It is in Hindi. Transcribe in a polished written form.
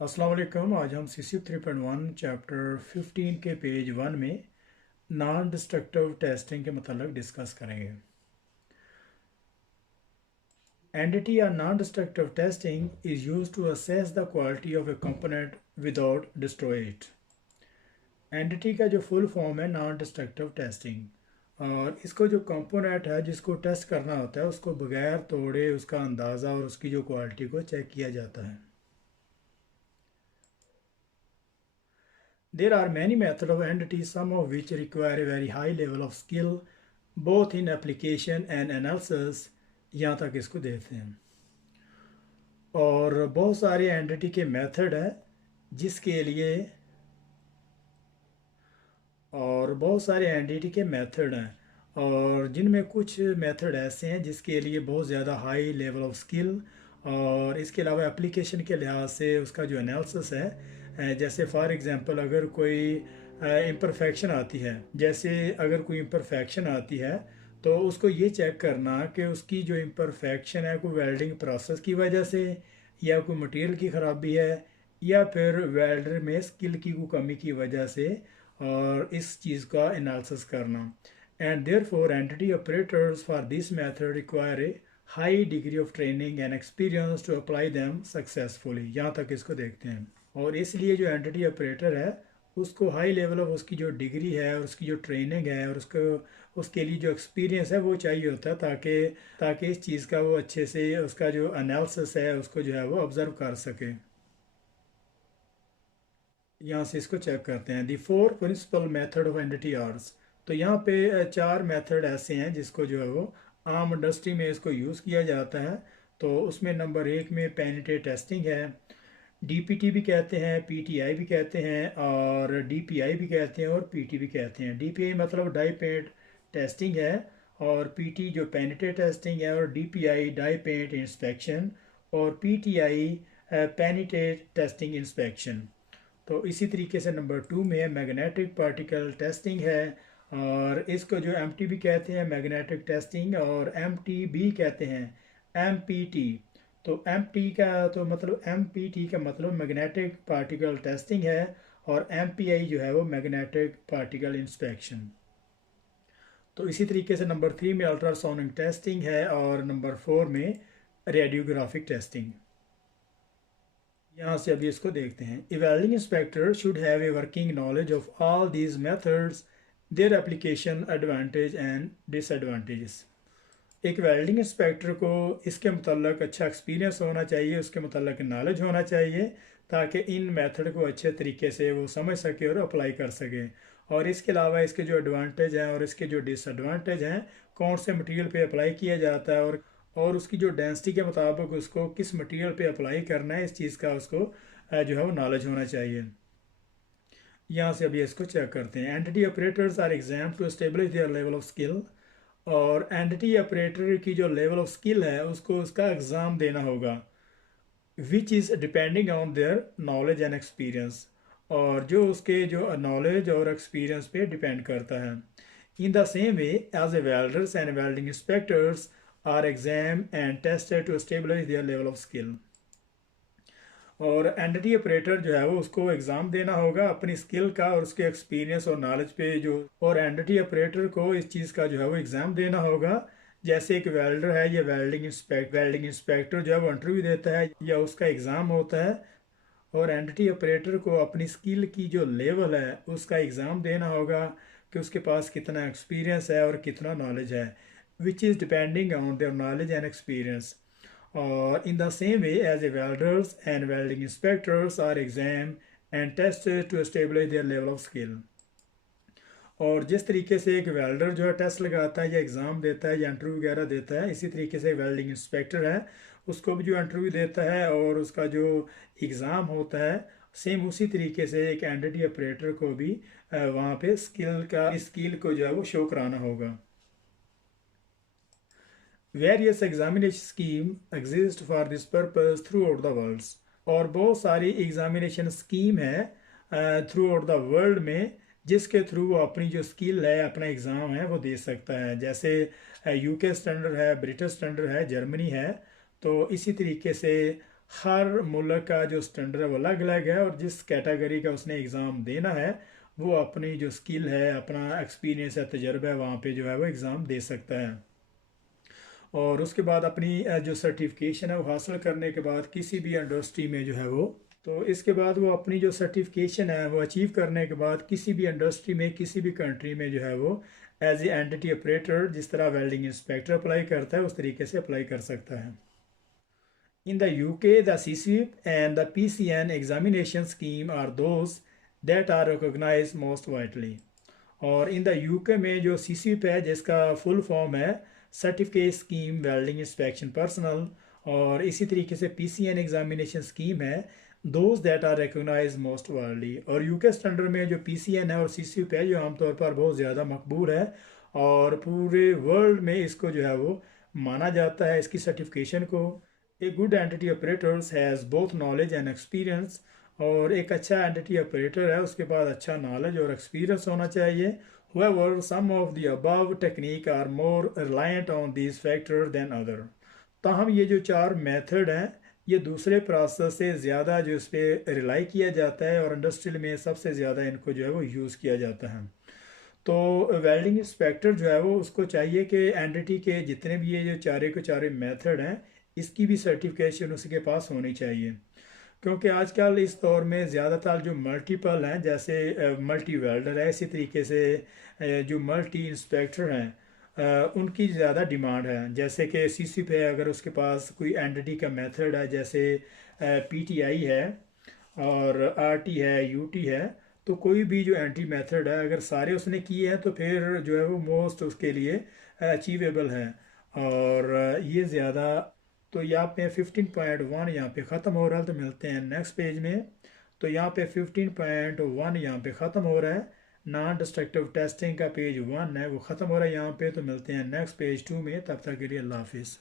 अस्सलाम वालेकुम। आज हम CC 3.1 चैप्टर 15 के पेज 1 में नॉन डिस्ट्रक्टिव टेस्टिंग के मतलब डिस्कस करेंगे। एनडीटी या non destructive testing is used to assess the quality of a component without destroy it. NDT का जो फुल फॉर्म है नॉन डिस्ट्रक्टिव टेस्टिंग, और इसको जो कंपोनेंट है जिसको टेस्ट करना होता है उसको बगैर तोड़े उसका अंदाज़ा और उसकी जो क्वालिटी को चेक किया जाता है। There are many methods of NDT, some of which require a very high level of skill, both in application and analysis। यहाँ तक इसको देखते हैं। और बहुत सारे एनडीटी के मेथड हैं जिसके लिए और बहुत सारे एनडीटी के मेथड हैं और जिनमें कुछ मेथड ऐसे हैं जिसके लिए बहुत ज़्यादा हाई लेवल ऑफ स्किल और इसके अलावा एप्लीकेशन के लिहाज से उसका जो एनालिसिस है, जैसे फॉर एग्जांपल अगर कोई इम्परफेक्शन आती है, तो उसको ये चेक करना कि उसकी जो इम्परफेक्शन है कोई वेल्डिंग प्रोसेस की वजह से या कोई मटेरियल की ख़राबी है या फिर वेल्डर में स्किल की कोई कमी की वजह से, और इस चीज़ का एनालिसिस करना। And therefore NDT operators for this method require a high degree of training and experience to apply them successfully. यहाँ तक इसको देखते हैं। और इसलिए जो एंटिटी ऑपरेटर है उसको हाई लेवल ऑफ उसकी जो डिग्री है और उसकी जो ट्रेनिंग है और उसके लिए जो एक्सपीरियंस है वो चाहिए होता है ताकि ताकि इस चीज़ का वो अच्छे से उसका जो एनालिसिस है उसको जो है वो ऑब्ज़र्व कर सके। यहाँ से इसको चेक करते हैं। The four principal method of NDT are. तो यहाँ पे चार मेथड ऐसे हैं जिसको जो है वो आम इंडस्ट्री में इसको यूज़ किया जाता है। तो उसमें नंबर एक में पेनिट्रेट टेस्टिंग है, डीपीटी भी कहते हैं, पीटीआई भी कहते हैं और डीपीआई भी कहते हैं और पीटी भी कहते हैं। डीपीआई मतलब डाई पेंट टेस्टिंग है और पीटी जो पेनिट्रेट टेस्टिंग है और डीपीआई डाई पेंट इंस्पेक्शन और पीटीआई पेनिट्रेट टेस्टिंग इंस्पेक्शन। तो इसी तरीके से नंबर टू में मैग्नेटिक पार्टिकल टेस्टिंग है और इसको जो एमटीबी कहते हैं मैग्नेटिक टेस्टिंग और एमटीबी कहते हैं एमपीटी। तो एमपीटी का मतलब मैग्नेटिक पार्टिकल टेस्टिंग है और एमपीआई जो है वो मैग्नेटिक पार्टिकल इंस्पेक्शन। तो इसी तरीके से नंबर थ्री में अल्ट्रासोनिक टेस्टिंग है और नंबर फोर में रेडियोग्राफिक टेस्टिंग। यहाँ से अभी इसको देखते हैं। A welding inspector should have a working knowledge of all these methods, their application, advantage and disadvantages. एक वेल्डिंग इंस्पेक्टर को इसके मतलब अच्छा एक्सपीरियंस होना चाहिए, उसके मतलब नॉलेज होना चाहिए ताकि इन मेथड को अच्छे तरीके से वो समझ सके और अप्लाई कर सके। और इसके अलावा इसके जो एडवांटेज हैं और इसके जो डिसएडवांटेज हैं, कौन से मटेरियल पे अप्लाई किया जाता है और उसकी जो डेंसिटी के मुताबिक उसको किस मटेरियल पे अप्लाई करना है, इस चीज़ का उसको जो है वो नॉलेज होना चाहिए। यहाँ से अभी इसको चेक करते हैं। NDT operators are exam to establish their level of skill. और एंटिटी ऑपरेटर की जो लेवल ऑफ स्किल है उसको उसका एग्ज़ाम देना होगा, which is depending on their knowledge and experience, और जो उसके जो नॉलेज और एक्सपीरियंस पे डिपेंड करता है। In the same way as a welders and welding inspectors are exam and tested to establish their level of skill. और एंटिटी ऑपरेटर जो है वो उसको एग्ज़ाम देना होगा अपनी स्किल का और उसके एक्सपीरियंस और नॉलेज पे जो, और एंटिटी ऑपरेटर को इस चीज़ का जो है वो एग्ज़ाम देना होगा। जैसे एक वेल्डर है या वेल्डिंग इंस्पेक्टर जो है वो इंटरव्यू देता है या उसका एग्ज़ाम होता है, और एंटिटी ऑपरेटर को अपनी स्किल की जो लेवल है उसका एग्ज़ाम देना होगा कि उसके पास कितना एक्सपीरियंस है और कितना नॉलेज है, which is depending on their knowledge and experience. Or in the same way as a welders and welding inspectors are examined and tested to establish their level of skill। और जिस तरीके से एक वेल्डर जो है टेस्ट लगाता है या एग्ज़ाम देता है या इंटरव्यू वगैरह देता है, इसी तरीके से वेल्डिंग इंस्पेक्टर है उसको भी जो इंटरव्यू देता है और उसका जो एग्ज़ाम होता है, सेम उसी तरीके से एक एंटिटी ऑपरेटर को भी वहाँ पे स्किल को जो है वो शो कराना होगा। Various examination scheme exist for this purpose throughout the world। और बहुत सारी एग्जामिनेशन स्कीम है थ्रू आउट द वर्ल्ड में जिसके थ्रू वो अपनी जो स्किल है अपना एग्ज़ाम है वो दे सकता है। जैसे यूके स्टैंडर्ड है, ब्रिटिश स्टैंडर्ड है, जर्मनी है। तो इसी तरीके से हर मुल्क का जो स्टैंडर्ड है वो अलग अलग है, और जिस कैटेगरी का उसने एग्ज़ाम देना है वो अपनी जो स्किल है, अपना एक्सपीरियंस है, तजर्बा है, वहाँ पे जो है वो एग्ज़ाम दे सकता है। और उसके बाद अपनी जो सर्टिफिकेशन है वो हासिल करने के बाद किसी भी इंडस्ट्री में जो है वो, तो इसके बाद वो अपनी जो सर्टिफिकेशन है वो अचीव करने के बाद किसी भी इंडस्ट्री में, किसी भी कंट्री में जो है वो एज ए एंटिटी ऑपरेटर, जिस तरह वेल्डिंग इंस्पेक्टर अप्लाई करता है उस तरीके से अप्लाई कर सकता है। In the UK, the CCP and the PCN examination scheme are those that are recognized most widely. और इन द यूके में जो CCP है, जिसका फुल फॉर्म है certificate scheme welding inspection personal, और इसी तरीके से PCN एग्जामिनेशन स्कीम है those that are recognise most worldly. और यूके स्टैंडर्ड में जो PCN है और CCP है जो आमतौर पर बहुत ज़्यादा मकबूल है और पूरे वर्ल्ड में इसको जो है वो माना जाता है, इसकी सर्टिफिकेशन को। A good entity operators has both knowledge and experience, और एक अच्छा एंटिटी ऑपरेटर है उसके पास अच्छा नॉलेज और एक्सपीरियंस होना चाहिए। However, some of the above technique are more reliant on these factors than other. ताहम ये जो चार मेथड हैं ये दूसरे प्रोसेस से ज़्यादा जो इस पर रिलाई किया जाता है, और इंडस्ट्रियल में सबसे ज़्यादा इनको जो है वो यूज़ किया जाता है। तो वेल्डिंग इंस्पेक्टर जो है वो उसको चाहिए कि एंटिटी के जितने भी ये जो चारे के चारे मेथड हैं इसकी भी सर्टिफिकेशन उसके पास होनी चाहिए, क्योंकि आजकल इस दौर में ज़्यादातर जो मल्टीपल हैं, जैसे मल्टी वेल्डर है, इसी तरीके से जो मल्टी इंस्पेक्टर हैं उनकी ज़्यादा डिमांड है। जैसे कि सीसी पे अगर उसके पास कोई एंटिटी का मेथड है, जैसे पीटीआई है और आरटी है, यूटी है, तो कोई भी जो एंटी मेथड है अगर सारे उसने किए हैं तो फिर जो है वो मोस्ट उसके लिए अचीवेबल है। और ये ज़्यादा, तो यहाँ पे 15.1 यहाँ पे ख़त्म हो रहा है, तो मिलते हैं नेक्स्ट पेज में। तो यहाँ पे 15.1 यहाँ पे ख़त्म हो रहा है, नॉन डिस्ट्रक्टिव टेस्टिंग का पेज 1 है वो ख़त्म हो रहा है यहाँ पे। तो मिलते हैं नेक्स्ट पेज 2 में, तब तक के लिए अल्लाह हाफिज़।